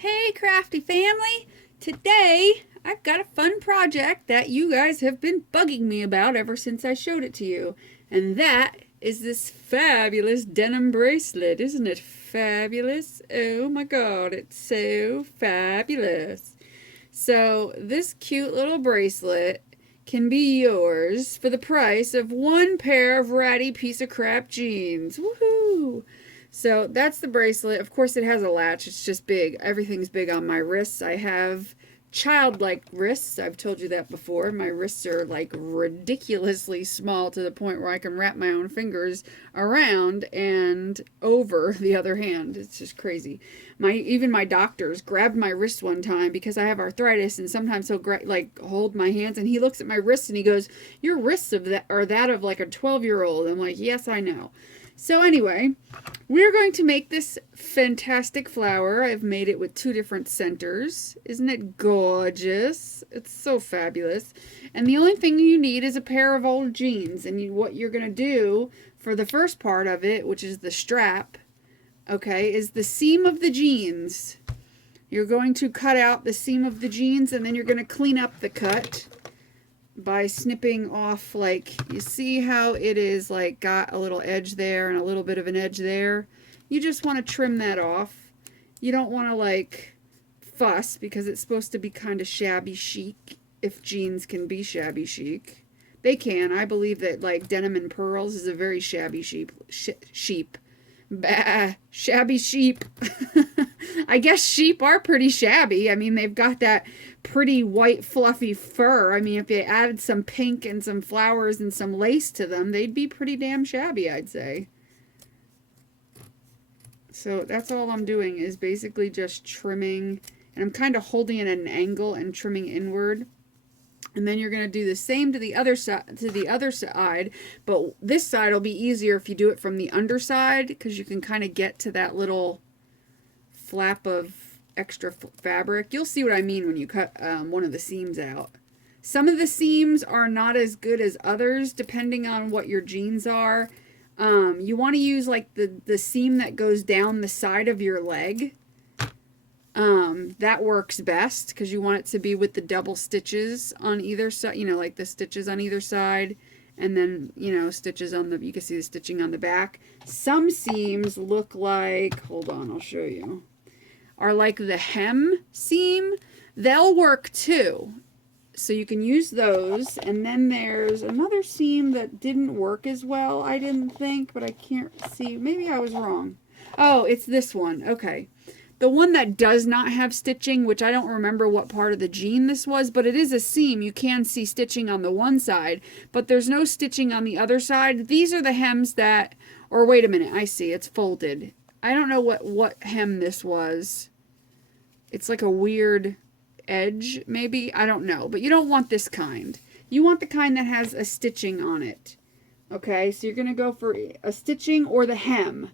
Hey, crafty family! Today I've got a fun project that you guys have been bugging me about ever since I showed it to you, and that is this fabulous denim bracelet. Isn't it fabulous? Oh my god, it's so fabulous. So, this cute little bracelet can be yours for the price of one pair of ratty piece of crap jeans. Woohoo! So that's the bracelet. Of course, it has a latch. It's just big. Everything's big on my wrists. I have childlike wrists. I've told you that before. My wrists are like ridiculously small to the point where I can wrap my own fingers around and over the other hand. It's just crazy. Even my doctors grabbed my wrist one time because I have arthritis, and sometimes he'll hold my hands, and he looks at my wrists and he goes, "Your wrists are that of like a 12-year-old." I'm like, "Yes, I know." So anyway, we're going to make this fantastic flower. I've made it with two different centers. Isn't it gorgeous? It's so fabulous. And the only thing you need is a pair of old jeans. And what you're going to do for the first part of it, which is the strap, okay, is the seam of the jeans. You're going to cut out the seam of the jeans, and then you're going to clean up the cut by snipping off, like, you see how it is like got a little edge there and a little bit of an edge there. You just want to trim that off. You don't want to like fuss, because it's supposed to be kind of shabby chic. If jeans can be shabby chic, they can. I believe that like denim and pearls is a very shabby sheep. Bah, shabby sheep. I guess sheep are pretty shabby. I mean, they've got that pretty white fluffy fur. I mean, if you added some pink and some flowers and some lace to them, they'd be pretty damn shabby, I'd say. So that's all I'm doing, is basically just trimming, and I'm kind of holding it at an angle and trimming inward. And then you're going to do the same to the other side, but this side will be easier if you do it from the underside, because you can kind of get to that little flap of extra fabric. You'll see what I mean when you cut one of the seams out. Some of the seams are not as good as others, depending on what your jeans are. You want to use like the seam that goes down the side of your leg. That works best, because you want it to be with the double stitches on either side, like the stitches on either side, and then, stitches on you can see the stitching on the back. Some seams look like, hold on, I'll show you, are like the hem seam. They'll work too. So you can use those. And then there's another seam that didn't work as well, I didn't think, but I can't see. Maybe I was wrong. Oh, it's this one. Okay. The one that does not have stitching, which I don't remember what part of the jean this was, but it is a seam. You can see stitching on the one side, but there's no stitching on the other side. These are the hems that, or wait a minute, I see, it's folded. I don't know what hem this was. It's like a weird edge, maybe. I don't know, but you don't want this kind. You want the kind that has a stitching on it. Okay, so you're going to go for a stitching or the hem.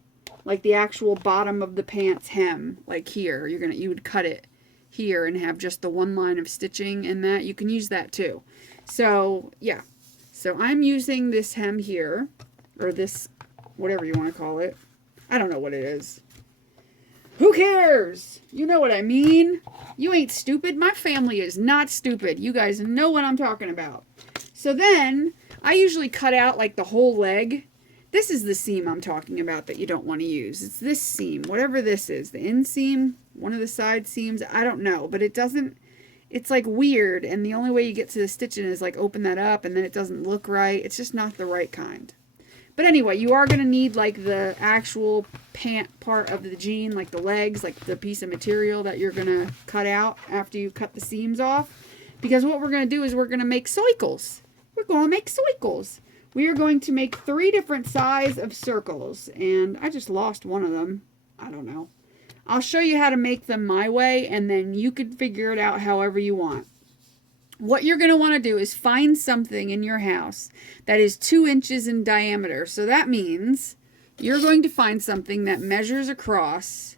Like the actual bottom of the pants hem, like here. You would cut it here and have just the one line of stitching, and that you can use that too. So yeah, so I'm using this hem here, or this, whatever you want to call it. I don't know what it is. Who cares? You know what I mean. You ain't stupid. My family is not stupid. You guys know what I'm talking about. So then I usually cut out like the whole leg. This is the seam I'm talking about that you don't want to use. It's this seam, whatever this is, the inseam, one of the side seams, I don't know, but it doesn't, it's like weird, and the only way you get to the stitching is like open that up, and then it doesn't look right. It's just not the right kind. But anyway, you are going to need like the actual pant part of the jean, like the legs, like the piece of material that you're going to cut out after you cut the seams off, because what we're going to do is we're going to make circles. We're going to make circles. We are going to make 3 different size of circles, and I just lost one of them. I don't know. I'll show you how to make them my way, and then you can figure it out however you want. What you're going to want to do is find something in your house that is 2 inches in diameter. So that means you're going to find something that measures across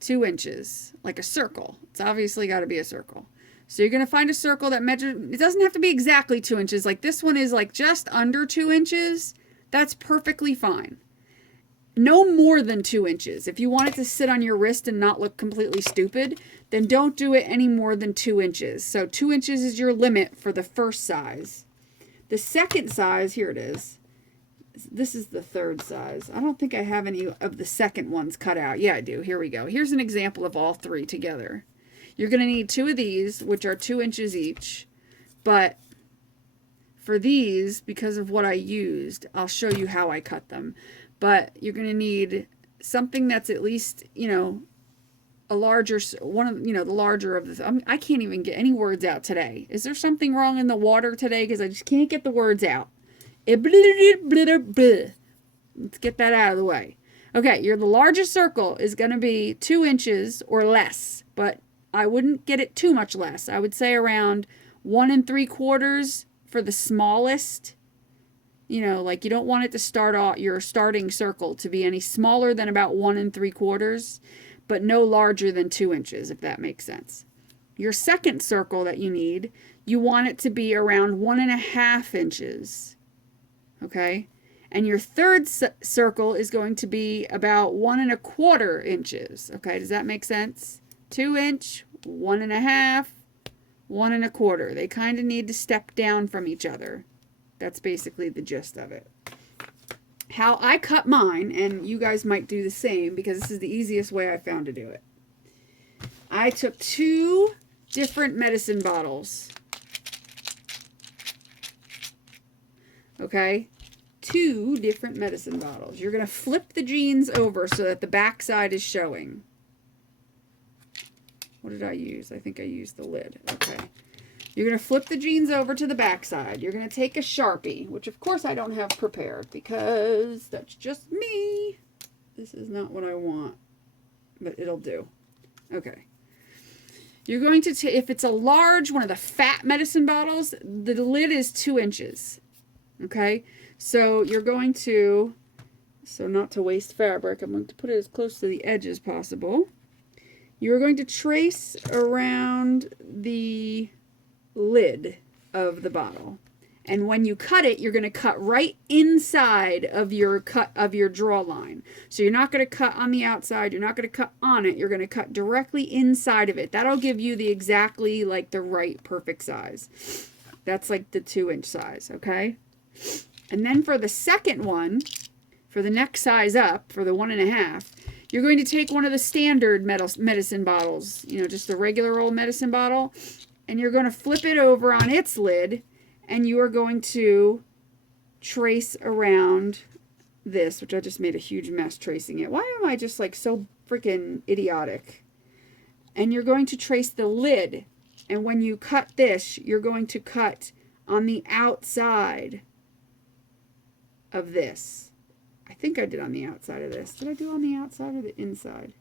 2 inches, like a circle. It's obviously got to be a circle. So you're going to find a circle that measures, it doesn't have to be exactly 2 inches. Like this one is like just under 2 inches. That's perfectly fine. no more than 2 inches. If you want it to sit on your wrist and not look completely stupid, then don't do it any more than 2 inches. So 2 inches is your limit for the first size. The second size, here it is. This is the third size. I don't think I have any of the second ones cut out. Yeah, I do. Here we go. Here's an example of all three together. You're going to need 2 of these, which are 2 inches each. But for these, because of what I used, I'll show you how I cut them. But you're going to need something that's at least, you know, a larger, one of, you know, the larger of the, I can't even get any words out today. Is there something wrong in the water today? Because I just can't get the words out. Let's get that out of the way. Okay, the largest circle is going to be 2 inches or less, but I wouldn't get it too much less. I would say around 1 3/4 for the smallest. You know, like you don't want it to start off your starting circle to be any smaller than about 1 3/4, but no larger than 2 inches, if that makes sense. Your second circle that you need, you want it to be around 1 1/2 inches. Okay? And your third circle is going to be about 1 1/4 inches. Okay, does that make sense? 2 inch, 1 1/2, 1 1/4. They kind of need to step down from each other. That's basically the gist of it. How I cut mine, and you guys might do the same because this is the easiest way I found to do it. I took 2 different medicine bottles. Okay? 2 different medicine bottles. You're going to flip the jeans over so that the back side is showing. What did I use? I think I used the lid. Okay. You're going to flip the jeans over to the back side. You're going to take a Sharpie, which of course I don't have prepared because that's just me. This is not what I want, but it'll do. Okay. You're going to take, if it's a large, one of the fat medicine bottles, the lid is 2 inches. Okay. So you're going to, so not to waste fabric, I'm going to put it as close to the edge as possible. You're going to trace around the lid of the bottle. And when you cut it, you're going to cut right inside of your draw line. So you're not going to cut on the outside, you're not going to cut on it, you're going to cut directly inside of it. That'll give you the exactly like the right perfect size. That's like the 2 inch size, okay? And then for the second one, for the next size up, for the 1 1/2, you're going to take one of the standard medicine bottles, you know, just the regular old medicine bottle, and you're going to flip it over on its lid, and you are going to trace around this, which I just made a huge mess tracing it. Why am I just like so freaking idiotic? And you're going to trace the lid, and when you cut this, you're going to cut on the outside of this. I think I did on the outside of this. Did I do on the outside or the inside?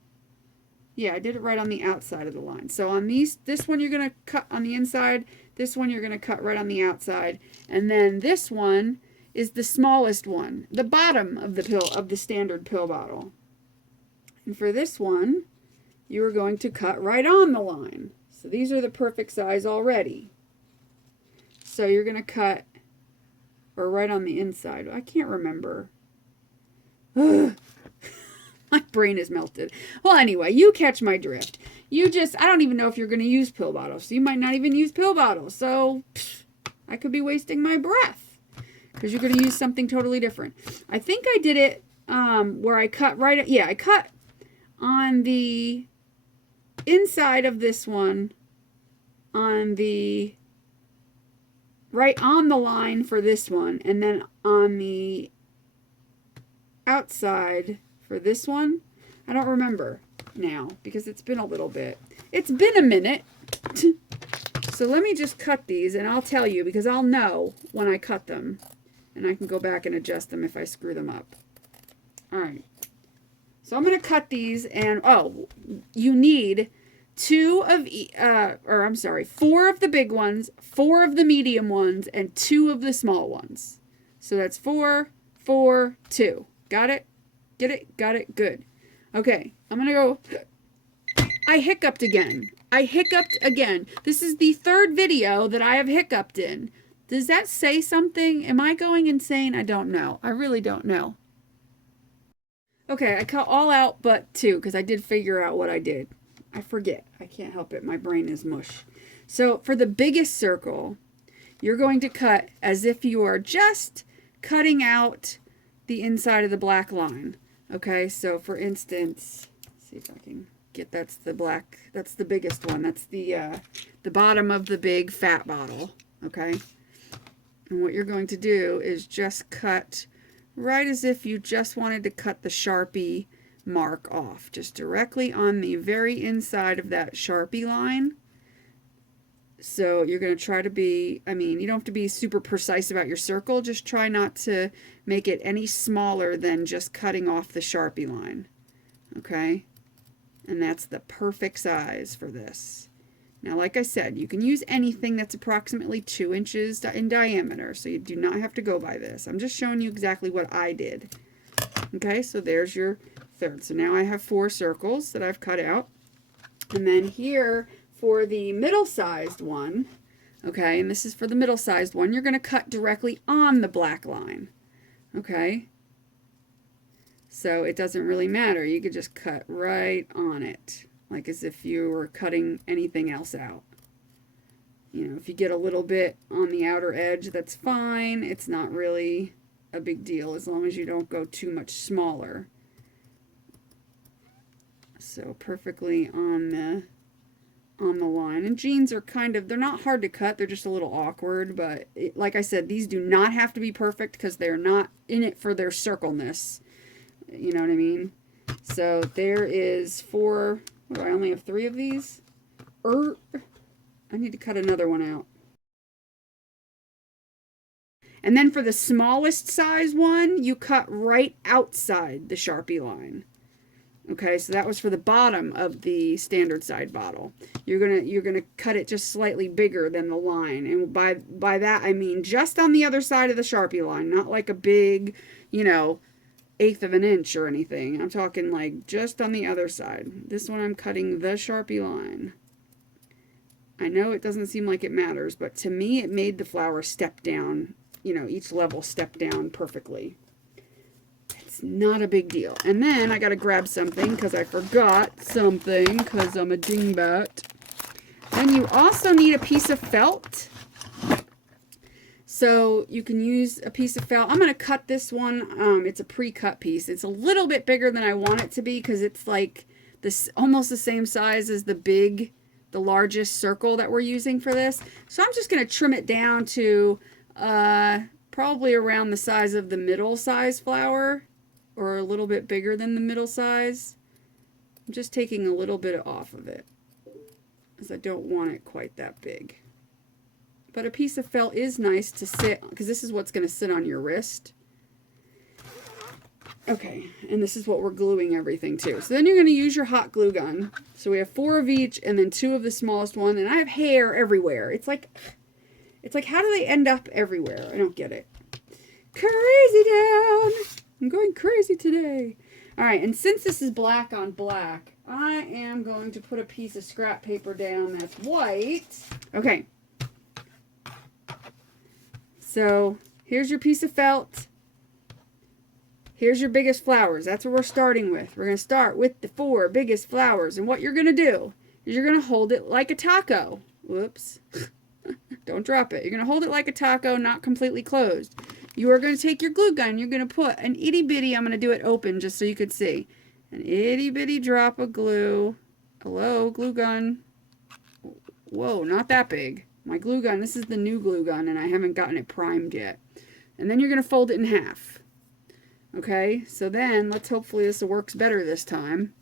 Yeah, I did it right on the outside of the line. So on these, this one you're going to cut on the inside, this one you're going to cut right on the outside, and then this one is the smallest one, the bottom of the standard pill bottle. And for this one, you are going to cut right on the line. So these are the perfect size already. So you're going to cut, or right on the inside. I can't remember. Ugh. My brain is melted. Well, anyway, you catch my drift. I don't even know if you're going to use pill bottles. So you might not even use pill bottles. So I could be wasting my breath because you're going to use something totally different. I think I did it where I cut right. Yeah, I cut on the inside of this one, on the right on the line for this one, and then on the outside for this one. I don't remember now because it's been a little bit. It's been a minute. So let me just cut these and I'll tell you because I'll know when I cut them and I can go back and adjust them if I screw them up. All right. So I'm going to cut these and you need 4 of the big ones, 4 of the medium ones, and 2 of the small ones. So that's 4, 4, 2. Got it? Get it? Got it? Good. Okay, I'm going to go. I hiccuped again. This is the 3rd video that I have hiccuped in. Does that say something? Am I going insane? I don't know. I really don't know. Okay, I cut all out but 2 because I did figure out what I did. I forget. I can't help it. My brain is mush. So for the biggest circle, you're going to cut as if you are just cutting out the inside of the black line. Okay, so for instance, let's see if I can get, that's the black, that's the biggest one. That's the bottom of the big fat bottle. Okay, and what you're going to do is just cut right as if you just wanted to cut the Sharpie mark off, just directly on the very inside of that Sharpie line. So you're going to try to be, I mean, you don't have to be super precise about your circle. Just try not to make it any smaller than just cutting off the Sharpie line. Okay? And that's the perfect size for this. Now, like I said, you can use anything that's approximately 2 inches in diameter. So you do not have to go by this. I'm just showing you exactly what I did. Okay, so there's your third. So now I have 4 circles that I've cut out. And then here, for the middle-sized one, okay, and this is for the middle-sized one, you're going to cut directly on the black line, okay? So it doesn't really matter. You could just cut right on it, like as if you were cutting anything else out. You know, if you get a little bit on the outer edge, that's fine. It's not really a big deal as long as you don't go too much smaller. So perfectly on the line. And jeans are kind of, they're not hard to cut, they're just a little awkward, but like I said, these do not have to be perfect because they're not in it for their circleness. You know what I mean? So there is 4, what do I only have 3 of these? I need to cut another one out. And then for the smallest size one, you cut right outside the Sharpie line. Okay, so that was for the bottom of the standard side bottle. You're gonna cut it just slightly bigger than the line, and by that I mean just on the other side of the Sharpie line, not like a big, you know, 1/8 of an inch or anything. I'm talking like just on the other side. This one I'm cutting the Sharpie line. I know it doesn't seem like it matters, but to me it made the flower step down. You know, each level step down perfectly. Not a big deal. And then I got to grab something because I forgot something because I'm a dingbat. Then you also need a piece of felt. So you can use a piece of felt. I'm going to cut this one. It's a pre-cut piece. It's a little bit bigger than I want it to be because it's like this, almost the same size as the largest circle that we're using for this. So I'm just going to trim it down to probably around the size of the middle size flower, or a little bit bigger than the middle size. I'm just taking a little bit off of it because I don't want it quite that big. But a piece of felt is nice to sit, because this is what's going to sit on your wrist. Okay, and this is what we're gluing everything to. So then you're going to use your hot glue gun. So we have 4 of each and then 2 of the smallest one, and I have hair everywhere. It's like how do they end up everywhere? I don't get it. Crazy town! I'm going crazy today. All right, and since this is black on black, I am going to put a piece of scrap paper down that's white. Okay. So here's your piece of felt. Here's your biggest flowers. That's what we're starting with. We're going to start with the 4 biggest flowers. And what you're going to do is you're going to hold it like a taco. Whoops. Don't drop it. You're going to hold it like a taco, not completely closed. You are going to take your glue gun. You're going to put an itty bitty, I'm going to do it open just so you could see. An itty bitty drop of glue. Hello, glue gun. Whoa, not that big. My glue gun, this is the new glue gun and I haven't gotten it primed yet. And then you're going to fold it in half. Okay, so then let's hopefully this works better this time.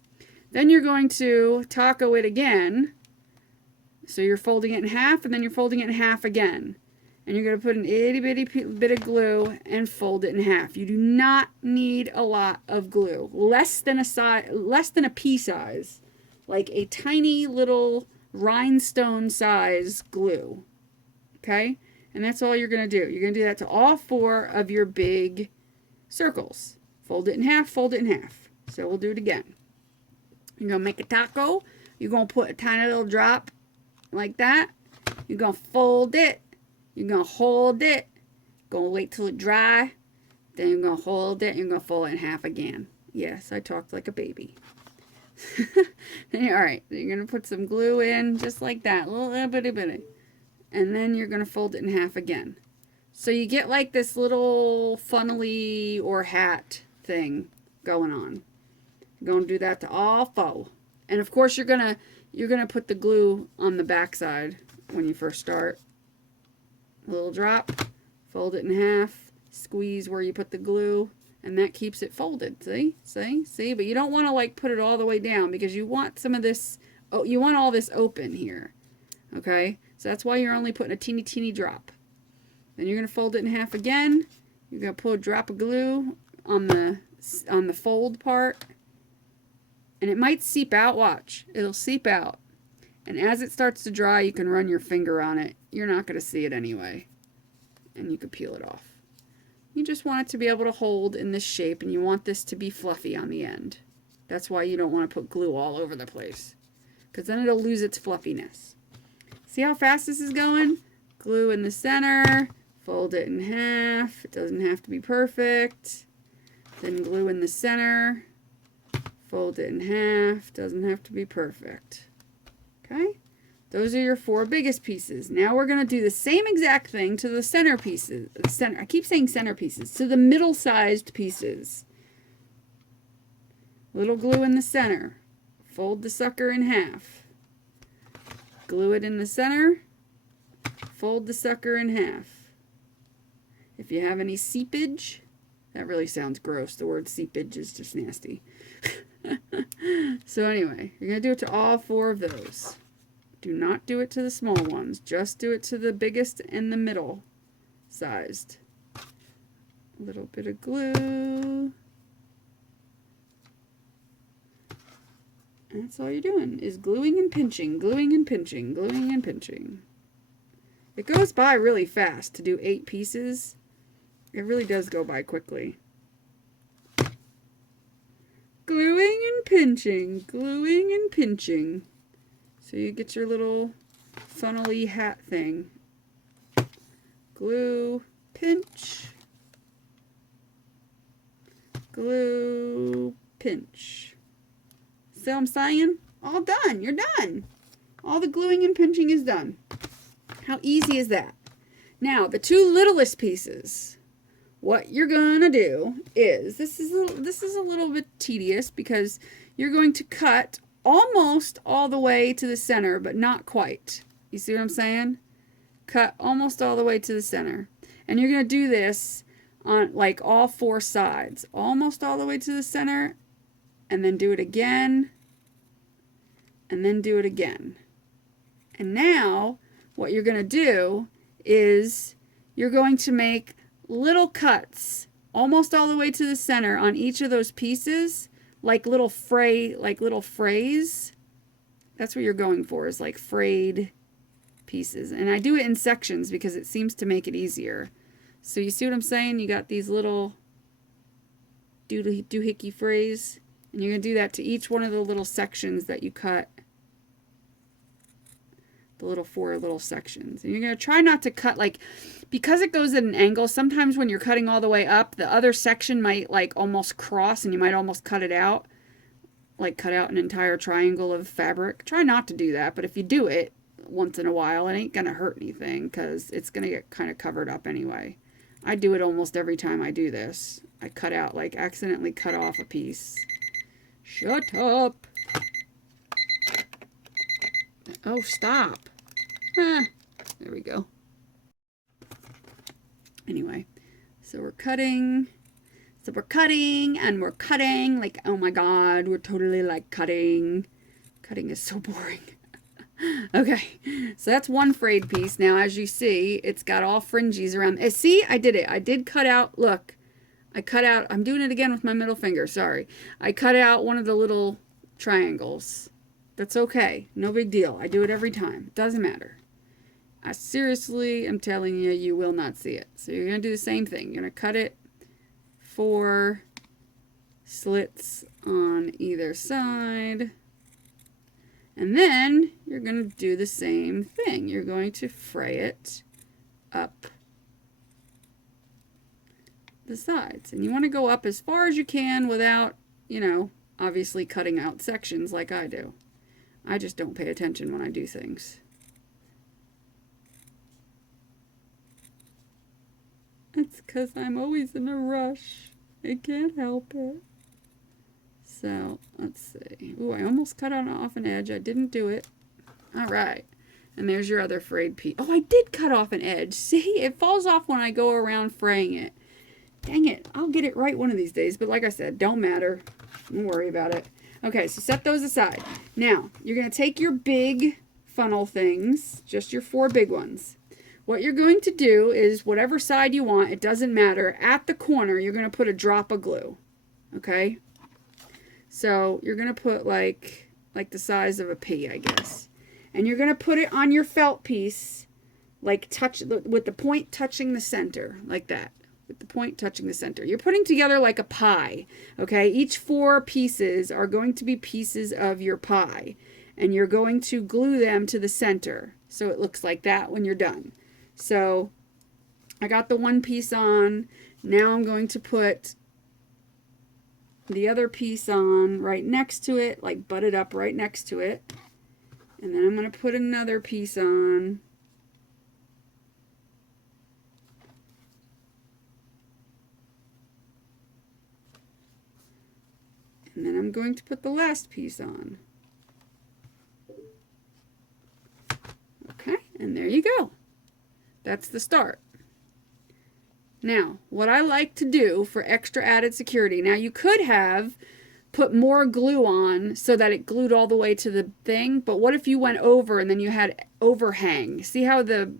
Then you're going to taco it again. So you're folding it in half and then you're folding it in half again. And you're going to put an itty bitty bit of glue and fold it in half. You do not need a lot of glue. Less than a pea size. Like a tiny little rhinestone size glue. Okay? And that's all you're going to do. You're going to do that to all 4 of your big circles. Fold it in half, fold it in half. So we'll do it again. You're going to make a taco. You're going to put a tiny little drop like that. You're going to fold it. You're going to hold it. Going to wait till it dry. Then you're going to hold it. You're going to fold it in half again. Yes, I talked like a baby. All right, so you're going to put some glue in just like that, a little bitty. And then you're going to fold it in half again. So you get like this little funnely or hat thing going on. You're going to do that to all four. And of course you're going to put the glue on the back side when you first start. A little drop, fold it in half, squeeze where you put the glue, and that keeps it folded. See? But you don't want to like put it all the way down because you want some of this, oh, you want all this open here. Okay? So that's why you're only putting a teeny drop. Then you're going to fold it in half again. You're going to put a drop of glue on the fold part. And it might seep out. Watch. It'll seep out. And as it starts to dry, you can run your finger on it. You're not going to see it anyway. And you can peel it off. You just want it to be able to hold in this shape, and you want this to be fluffy on the end. That's why you don't want to put glue all over the place, because then it'll lose its fluffiness. See how fast this is going? Glue in the center, fold it in half. It doesn't have to be perfect. Then glue in the center, fold it in half. Doesn't have to be perfect. Okay? Those are your 4 biggest pieces. Now we're going to do the same exact thing to the center pieces. I keep saying center pieces. To the middle-sized pieces. Little glue in the center. Fold the sucker in half. Glue it in the center. Fold the sucker in half. If you have any seepage, that really sounds gross. The word seepage is just nasty. So anyway, you're going to do it to all 4 of those. Do not do it to the small ones. Just do it to the biggest and the middle sized. A little bit of glue. And that's all you're doing is gluing and pinching, gluing and pinching, gluing and pinching. It goes by really fast to do 8 pieces. It really does go by quickly. Gluing and pinching, gluing and pinching. So you get your little funnel-y hat thing. Glue, pinch, glue, pinch. See what I'm saying? All done. You're done. All the gluing and pinching is done. How easy is that? Now, the 2 littlest pieces. What you're going to do is, this is a little bit tedious because you're going to cut almost all the way to the center, but not quite. You see what I'm saying? Cut almost all the way to the center. And you're going to do this on like all 4 sides. Almost all the way to the center, and then do it again, and then do it again. And now what you're going to do is you're going to make little cuts almost all the way to the center on each of those pieces, like little frays. That's what you're going for, is like frayed pieces. And I do it in sections because it seems to make it easier. So you see what I'm saying? You got these little doohickey frays, and you're going to do that to each one of the little sections that you cut. The little 4 little sections. And you're going to try not to cut, like, because it goes at an angle, sometimes when you're cutting all the way up, the other section might like almost cross, and you might almost cut it out. Like cut out an entire triangle of fabric. Try not to do that, but if you do it once in a while, it ain't going to hurt anything because it's going to get kind of covered up anyway. I do it almost every time I do this. I cut out, like accidentally cut off a piece. Shut up. Oh, stop. Ah, there we go. Anyway, so we're cutting. So we're cutting and we're cutting. Like, oh my God, we're totally like cutting. Cutting is so boring. Okay, so that's one frayed piece. Now, as you see, it's got all fringes around. See, I did it. I did cut out, look. I cut out, I'm doing it again with my middle finger, sorry. I cut out one of the little triangles. That's okay. No big deal. I do it every time. It doesn't matter. I seriously am telling you, you will not see it. So you're going to do the same thing. You're going to cut it 4 slits on either side. And then you're going to do the same thing. You're going to fray it up the sides. And you want to go up as far as you can without you know, obviously cutting out sections like I do. I just don't pay attention when I do things. It's because I'm always in a rush. I can't help it. So, let's see. Ooh, I almost cut off an edge. I didn't do it. All right. And there's your other frayed piece. Oh, I did cut off an edge. See, it falls off when I go around fraying it. Dang it. I'll get it right one of these days. But like I said, don't matter. Don't worry about it. Okay, so set those aside. Now, you're going to take your big funnel things, just your 4 big ones. What you're going to do is whatever side you want, it doesn't matter. At the corner, you're going to put a drop of glue. Okay? So you're going to put like the size of a pea, I guess. And you're going to put it on your felt piece, like with the point touching the center, like that. With the point touching the center. You're putting together like a pie. Okay? Each 4 pieces are going to be pieces of your pie. And you're going to glue them to the center. So it looks like that when you're done. So I got the one piece on. Now I'm going to put the other piece on right next to it, like butt it up right next to it. And then I'm going to put another piece on. And then I'm going to put the last piece on. Okay, and there you go. That's the start. Now, what I like to do for extra added security, now you could have put more glue on so that it glued all the way to the thing, but what if you went over and then you had overhang? See how the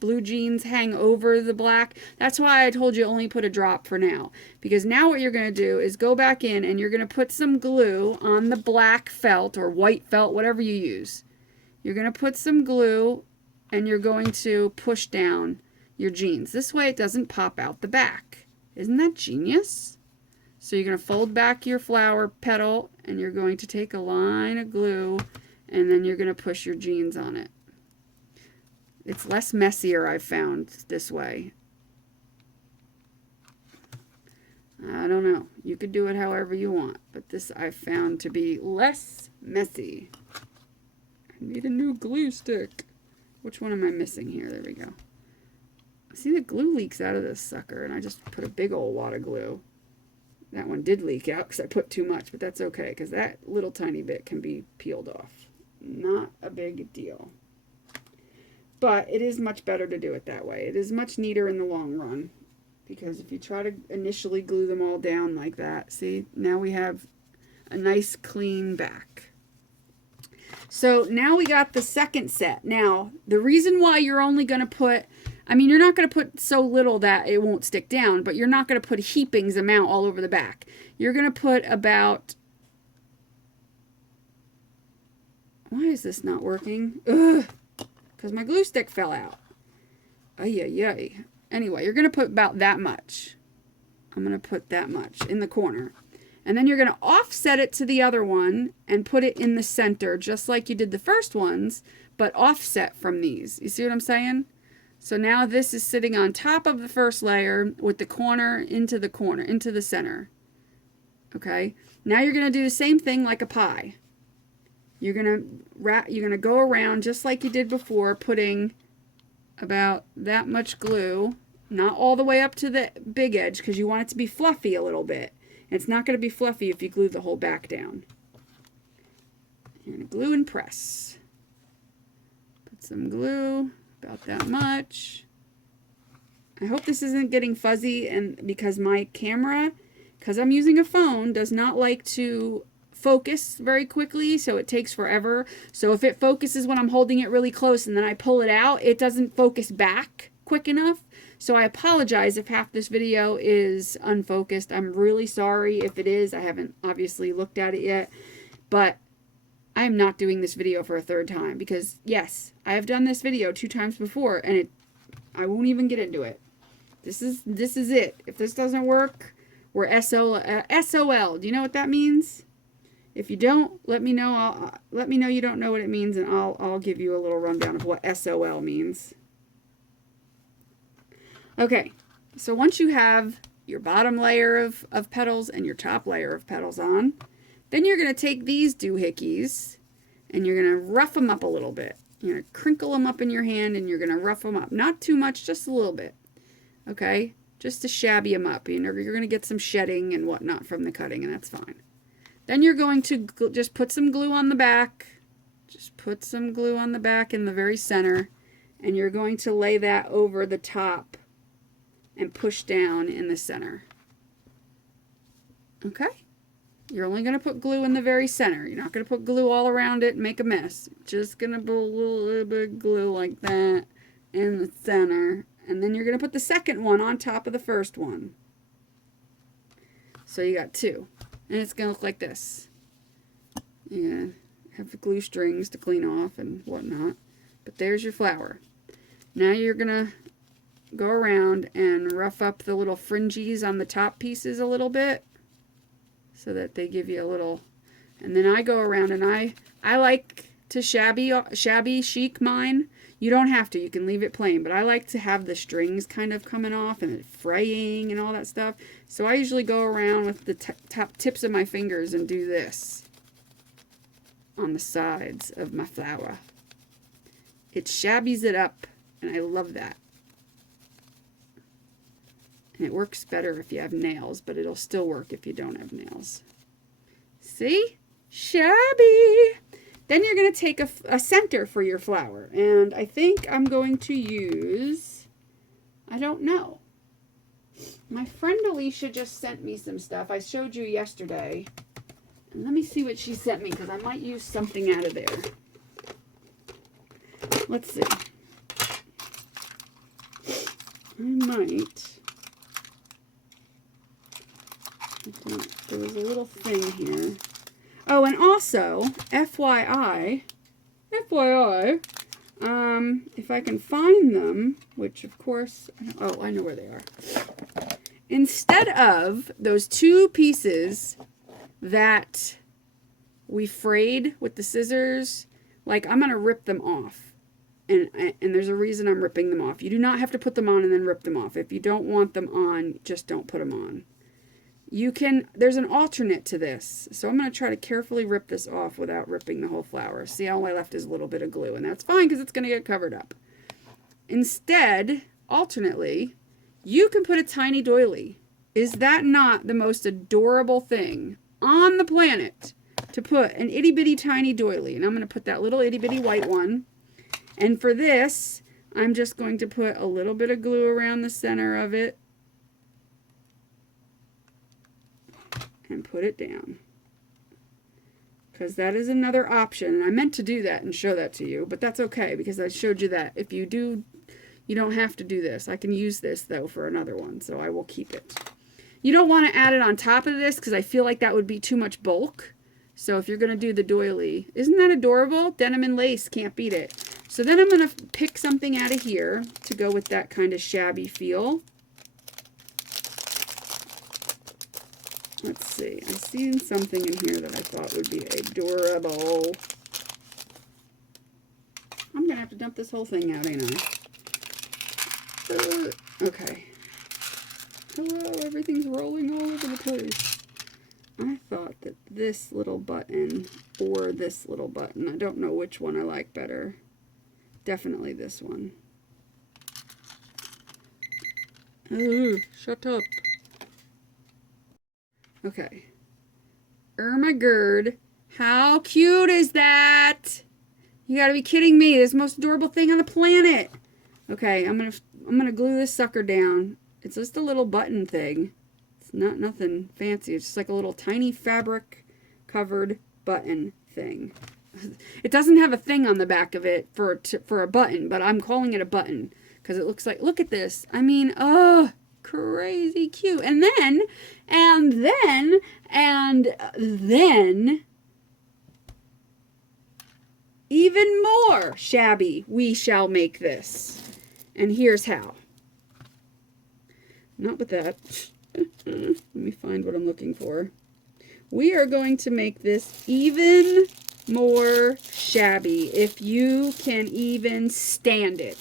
blue jeans hang over the black? That's why I told you only put a drop for now. Because now what you're going to do is go back in and you're going to put some glue on the black felt or white felt, whatever you use. You're going to put some glue and you're going to push down your jeans. This way it doesn't pop out the back. Isn't that genius? So you're going to fold back your flower petal and you're going to take a line of glue and then you're going to push your jeans on it. It's less messier, I've found, this way. I don't know. You could do it however you want, but this I've found to be less messy. I need a new glue stick. Which one am I missing here? There we go. See, the glue leaks out of this sucker, and I just put a big old wad of glue. That one did leak out because I put too much, but that's okay because that little tiny bit can be peeled off. Not a big deal. But it is much better to do it that way. It is much neater in the long run because if you try to initially glue them all down like that, see, now we have a nice clean back. So now we got the second set. Now, the reason why you're only going to put, I mean, you're not going to put so little that it won't stick down, but you're not going to put heapings amount all over the back. You're going to put about, why is this not working? Ugh, because my glue stick fell out. Ay, ay, ay. Anyway, you're going to put about that much. I'm going to put that much in the corner. And then you're going to offset it to the other one and put it in the center, just like you did the first ones, but offset from these. You see what I'm saying? So now this is sitting on top of the first layer with the corner, into the center. Okay? Now you're going to do the same thing like a pie. You're going to go around just like you did before, putting about that much glue, not all the way up to the big edge because you want it to be fluffy a little bit. It's not going to be fluffy if you glue the whole back down. You're going to glue and press. Put some glue, about that much. I hope this isn't getting fuzzy, and because my camera, because I'm using a phone, does not like to focus very quickly, so it takes forever. So if it focuses when I'm holding it really close and then I pull it out, it doesn't focus back quick enough. So I apologize if half this video is unfocused. I'm really sorry if it is. I haven't obviously looked at it yet. But I am not doing this video for a third time because, yes, I have done this video 2 times before and I won't even get into it. This is it. If this doesn't work, we're SOL. Do you know what that means? If you don't, let me know. Let me know you don't know what it means, and I'll give you a little rundown of what SOL means. Okay, so once you have your bottom layer of petals and your top layer of petals on. Then you're going to take these doohickeys and you're going to rough them up a little bit. You're going to crinkle them up in your hand and you're going to rough them up. Not too much, just a little bit. Okay? Just to shabby them up. You know, you're going to get some shedding and whatnot from the cutting, and that's fine. Then you're going to just put some glue on the back. Just put some glue on the back in the very center. And you're going to lay that over the top and push down in the center. Okay? You're only going to put glue in the very center. You're not going to put glue all around it and make a mess. Just going to put a little bit of glue like that in the center. And then you're going to put the second one on top of the first one. So you got two. And it's going to look like this. You're going to have the glue strings to clean off and whatnot. But there's your flower. Now you're going to go around and rough up the little fringes on the top pieces a little bit, so that they give you a little, and then I go around and I like to shabby chic mine. You don't have to, you can leave it plain, but I like to have the strings kind of coming off and fraying and all that stuff. So I usually go around with the top tips of my fingers and do this on the sides of my flower. It shabbies it up, and I love that. And it works better if you have nails, but it'll still work if you don't have nails. See? Shabby! Then you're going to take a center for your flower. And I think I'm going to use, I don't know. My friend Alicia just sent me some stuff. I showed you yesterday. And let me see what she sent me, because I might use something out of there. Let's see. I might. There was a little thing here. Oh, and also, FYI, if I can find them, which of course, oh, I know where they are. Instead of those two pieces that we frayed with the scissors, like, I'm going to rip them off. And there's a reason I'm ripping them off. You do not have to put them on and then rip them off. If you don't want them on, just don't put them on. You can, there's an alternate to this. So I'm going to try to carefully rip this off without ripping the whole flower. See, all I left is a little bit of glue, and that's fine because it's going to get covered up. Instead, alternately, you can put a tiny doily. Is that not the most adorable thing on the planet? To put an itty bitty tiny doily. And I'm going to put that little itty bitty white one. And for this, I'm just going to put a little bit of glue around the center of it. And put it down, because that is another option. And I meant to do that and show that to you, but that's okay, because I showed you that. If you do, you don't have to do this. I can use this though for another one, so I will keep it. You don't want to add it on top of this, because I feel like that would be too much bulk. So if you're going to do the doily, isn't that adorable? Denim and lace, can't beat it. So then I'm going to pick something out of here to go with that kind of shabby feel. Let's see. I seen something in here that I thought would be adorable. I'm going to have to dump this whole thing out, ain't I? Okay. Hello, everything's rolling all over the place. I thought that this little button or this little button, I don't know which one I like better. Definitely this one. Oh, shut up. Okay. Irma Gerd. How cute is that? You gotta be kidding me. This is the most adorable thing on the planet. Okay, I'm gonna glue this sucker down. It's just a little button thing. It's not nothing fancy. It's just like a little tiny fabric covered button thing. It doesn't have a thing on the back of it for a button, but I'm calling it a button because it looks like, look at this. I mean, oh, crazy cute. And then, even more shabby, we shall make this. And here's how. Not with that. Let me find what I'm looking for. We are going to make this even more shabby, if you can even stand it.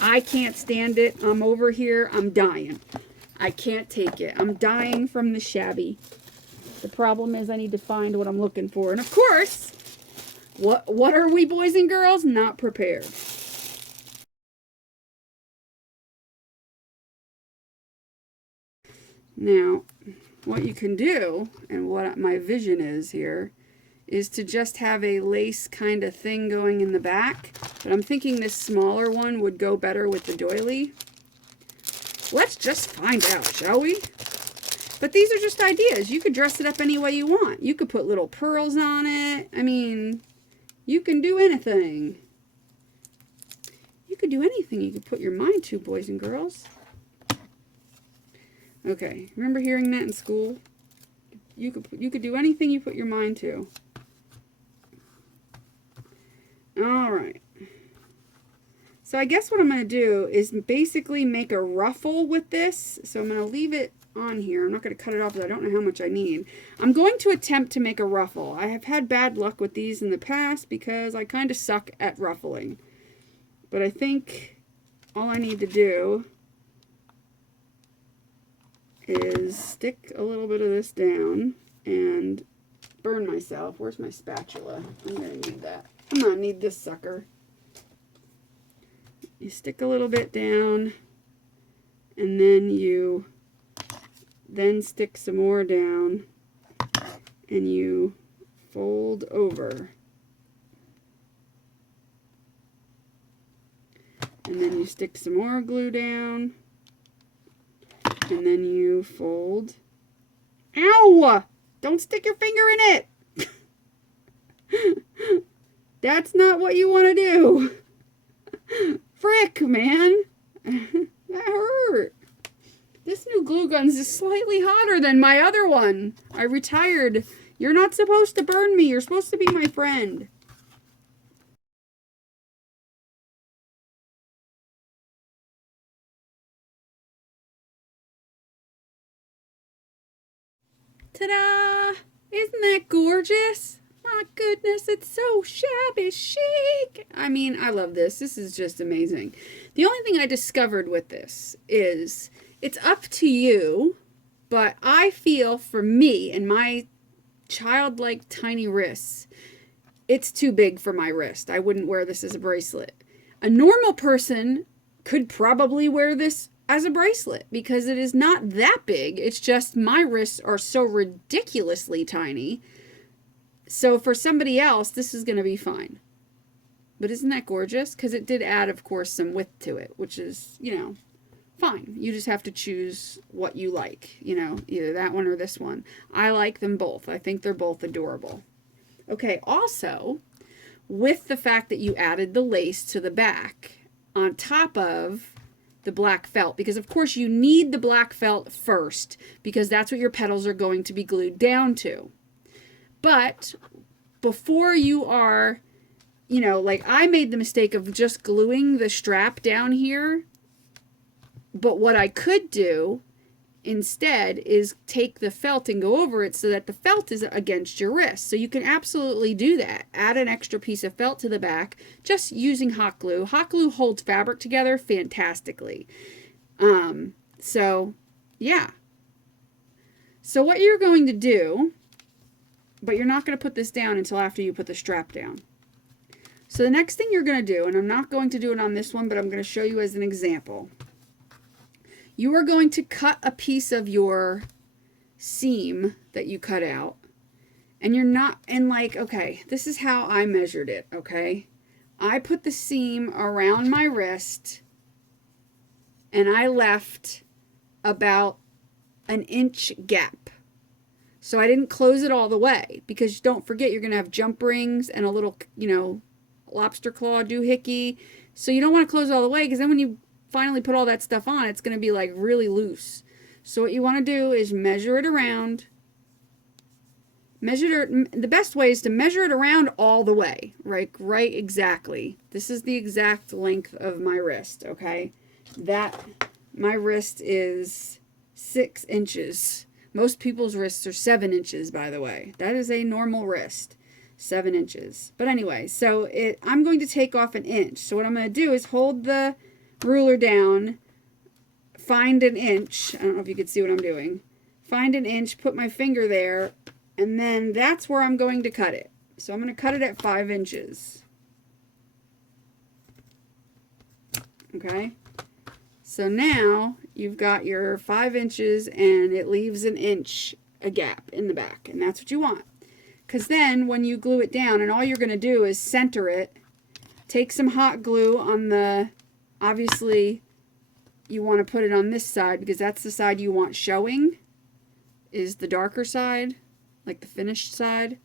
I can't stand it. I'm over here. I'm dying. I can't take it. I'm dying from the shabby. The problem is I need to find what I'm looking for. And of course, what are we boys and girls? Not prepared. Now, what you can do, and what my vision is here, is to just have a lace kind of thing going in the back. But I'm thinking this smaller one would go better with the doily. Let's just find out, shall we? But these are just ideas. You could dress it up any way you want. You could put little pearls on it. I mean, you can do anything. You could do anything you could put your mind to, boys and girls. Okay, remember hearing that in school? You could do anything you put your mind to. All right. So I guess what I'm going to do is basically make a ruffle with this. So I'm going to leave it on here. I'm not going to cut it off because I don't know how much I need. I'm going to attempt to make a ruffle. I have had bad luck with these in the past because I kind of suck at ruffling. But I think all I need to do is stick a little bit of this down and burn myself. Where's my spatula? I'm going to need that. I'm going to need this sucker. You stick a little bit down, and then you stick some more down, and you fold over. And then you stick some more glue down, and then you fold. Ow! Don't stick your finger in it! That's not what you want to do. Frick, man. That hurt. This new glue gun's just slightly hotter than my other one. I retired. You're not supposed to burn me. You're supposed to be my friend. Ta-da! Isn't that gorgeous? My goodness, it's so shabby chic. I mean, I love this. This is just amazing. The only thing I discovered with this is it's up to you, but I feel for me and my childlike tiny wrists, it's too big for my wrist. I wouldn't wear this as a bracelet. A normal person could probably wear this as a bracelet because it is not that big. It's just my wrists are so ridiculously tiny. So for somebody else, this is going to be fine. But isn't that gorgeous? Because it did add, of course, some width to it, which is, you know, fine. You just have to choose what you like, you know, either that one or this one. I like them both. I think they're both adorable. Okay, also, with the fact that you added the lace to the back on top of the black felt, because of course you need the black felt first, because that's what your petals are going to be glued down to. But before you are, you know, like I made the mistake of just gluing the strap down here. But what I could do instead is take the felt and go over it so that the felt is against your wrist. So you can absolutely do that. Add an extra piece of felt to the back just using hot glue. Hot glue holds fabric together fantastically. So yeah. So what you're going to do, but you're not going to put this down until after you put the strap down. So the next thing you're going to do, and I'm not going to do it on this one, but I'm going to show you as an example. You are going to cut a piece of your seam that you cut out, and you're not, and like, okay, this is how I measured it, okay? I put the seam around my wrist, and I left about an inch gap. So I didn't close it all the way, because don't forget you're going to have jump rings and a little, you know, lobster claw doohickey. So you don't want to close it all the way, because then when you finally put all that stuff on, it's going to be like really loose. So what you want to do is measure it around. The best way is to measure it around all the way, right exactly. This is the exact length of my wrist, okay? My wrist is 6 inches. Most people's wrists are 7 inches, by the way. That is a normal wrist, 7 inches. But anyway, so I'm going to take off an inch. So what I'm going to do is hold the ruler down find an inch. I don't know if you can see what I'm doing. Find an inch, put my finger there, and then that's where I'm going to cut it. So I'm going to cut it at 5 inches. Okay. So now you've got your 5 inches and it leaves an inch a gap in the back, and that's what you want. Because then when you glue it down, and all you're going to do is center it, take some hot glue on the, obviously you want to put it on this side because that's the side you want showing, is the darker side, like the finished side.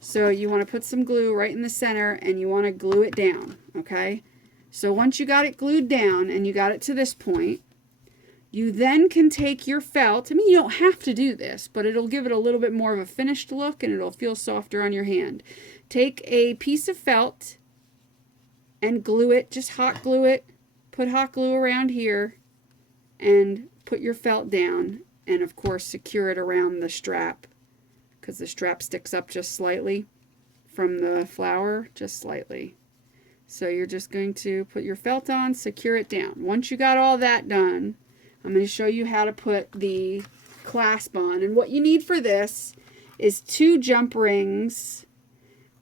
So you want to put some glue right in the center and you want to glue it down, okay? So once you got it glued down and you got it to this point, you then can take your felt. I mean, you don't have to do this, but it'll give it a little bit more of a finished look and it'll feel softer on your hand. Take a piece of felt and glue it, just hot glue it. Put hot glue around here and put your felt down, and of course secure it around the strap because the strap sticks up just slightly from the flower, just slightly. So you're just going to put your felt on, secure it down. Once you got all that done, I'm going to show you how to put the clasp on. And what you need for this is 2 jump rings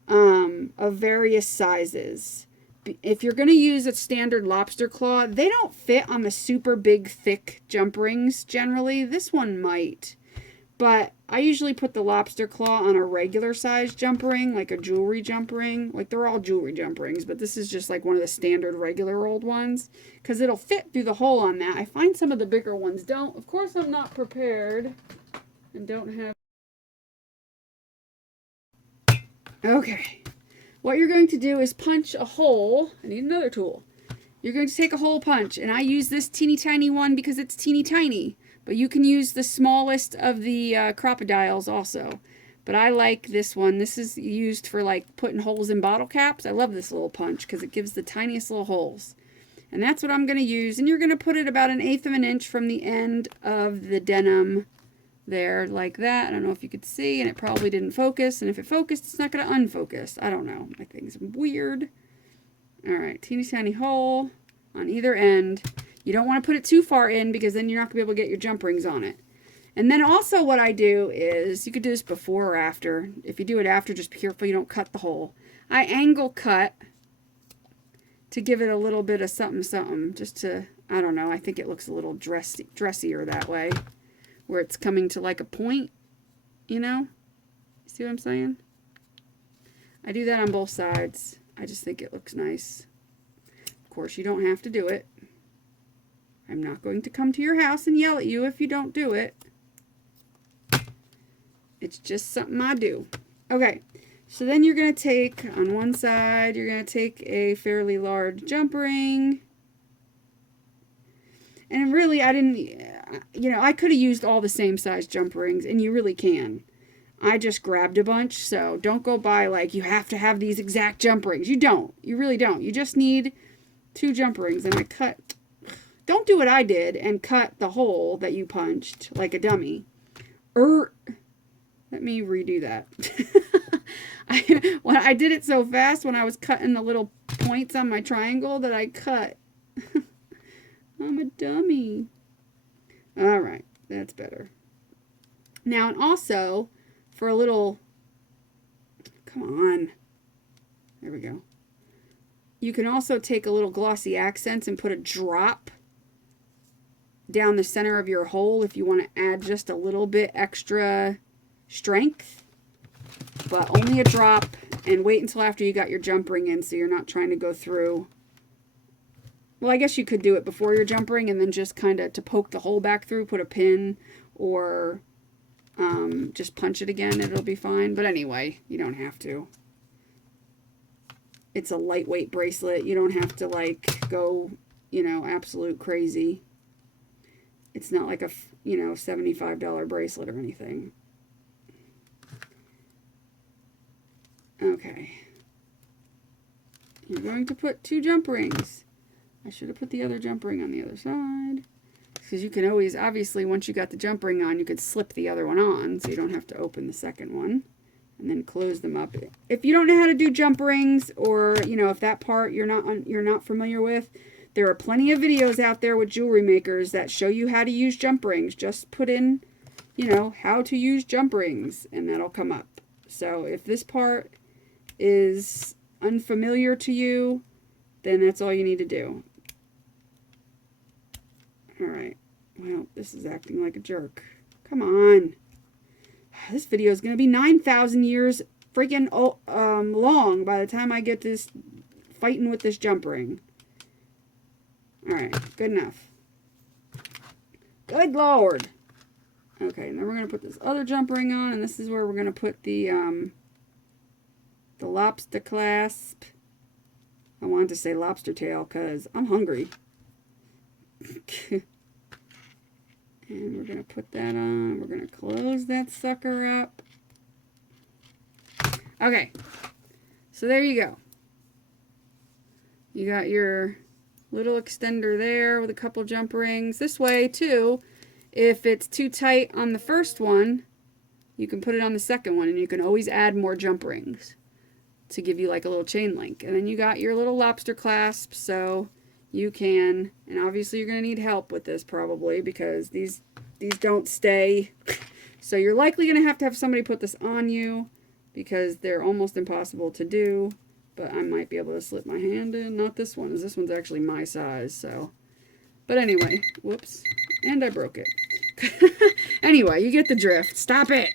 of various sizes. If you're going to use a standard lobster claw, they don't fit on the super big, thick jump rings generally. This one might. But I usually put the lobster claw on a regular size jump ring, like a jewelry jump ring. Like, they're all jewelry jump rings, but this is just like one of the standard regular old ones. Because it'll fit through the hole on that. I find some of the bigger ones don't. Of course, I'm not prepared and don't have... Okay. What you're going to do is punch a hole. I need another tool. You're going to take a hole punch, and I use this teeny tiny one because it's teeny tiny. But you can use the smallest of the crocodiles also. But I like this one. This is used for like putting holes in bottle caps. I love this little punch because it gives the tiniest little holes. And that's what I'm going to use. And you're going to put it about 1/8 of an inch from the end of the denim there, like that. I don't know if you could see, and it probably didn't focus. And if it focused, it's not going to unfocus. I don't know. My thing's weird. All right, teeny tiny hole on either end. You don't want to put it too far in because then you're not going to be able to get your jump rings on it. And then also what I do is, you could do this before or after. If you do it after, just be careful you don't cut the hole. I angle cut to give it a little bit of something something, just to, I don't know, I think it looks a little dressier that way, where it's coming to like a point, you know? See what I'm saying? I do that on both sides. I just think it looks nice. Of course, you don't have to do it. I'm not going to come to your house and yell at you if you don't do it. It's just something I do. Okay, so then you're going to take, on one side, you're going to take a fairly large jump ring. And really, I didn't, you know, I could have used all the same size jump rings, and you really can. I just grabbed a bunch, so don't go by like, you have to have these exact jump rings. You don't. You really don't. You just need 2 jump rings, and I cut... Don't do what I did and cut the hole that you punched like a dummy. Let me redo that. I did it so fast when I was cutting the little points on my triangle that I cut. I'm a dummy. All right, that's better. Now, and also, for a little... Come on. There we go. You can also take a little glossy accents and put a drop down the center of your hole if you want to add just a little bit extra strength, but only a drop, and wait until after you got your jump ring in so you're not trying to go through. Well, I guess you could do it before your jump ring and then just kind of to poke the hole back through, put a pin, or just punch it again, it'll be fine. But anyway, you don't have to. It's a lightweight bracelet. You don't have to like go, you know, absolute crazy. It's not like a, you know, $75 bracelet or anything. Okay. You're going to put 2 jump rings. I should have put the other jump ring on the other side. Because you can always, obviously, once you got the jump ring on, you could slip the other one on, so you don't have to open the second one. And then close them up. If you don't know how to do jump rings, or, you know, if that part you're not familiar with, There are plenty of videos out there with jewelry makers that show you how to use jump rings. Just put in, you know, how to use jump rings, and that'll come up. So if this part is unfamiliar to you, then that's all you need to do. All right. Well, this is acting like a jerk. Come on. This video is going to be 9,000 years freaking long by the time I get this fighting with this jump ring. All right. Good enough. Good Lord. Okay, and then we're going to put this other jump ring on, and this is where we're going to put the lobster clasp. I wanted to say lobster tail because I'm hungry. And we're going to put that on. We're going to close that sucker up. Okay. So there you go. You got your little extender there with a couple jump rings. This way, too, if it's too tight on the first one, you can put it on the second one, and you can always add more jump rings to give you like a little chain link. And then you got your little lobster clasp, so you can, and obviously you're going to need help with this probably because these don't stay. So you're likely going to have somebody put this on you because they're almost impossible to do. But I might be able to slip my hand in. Not this one, as this one's actually my size. So, but anyway, whoops, and I broke it. Anyway, you get the drift. Stop it.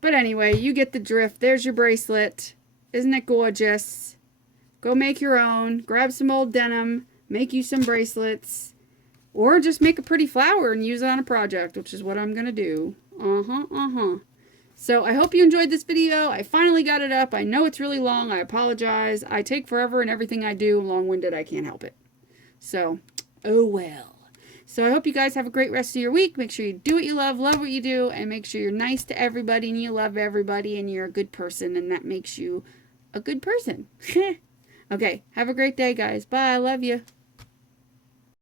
But anyway, you get the drift. There's your bracelet. Isn't it gorgeous? Go make your own. Grab some old denim. Make you some bracelets. Or just make a pretty flower and use it on a project, which is what I'm going to do. So I hope you enjoyed this video. I finally got it up. I know it's really long. I apologize. I take forever in everything I do. I'm long-winded. I can't help it. So, oh well. So I hope you guys have a great rest of your week. Make sure you do what you love what you do, and make sure you're nice to everybody and you love everybody and you're a good person, and that makes you a good person. Okay, have a great day, guys. Bye. I love you.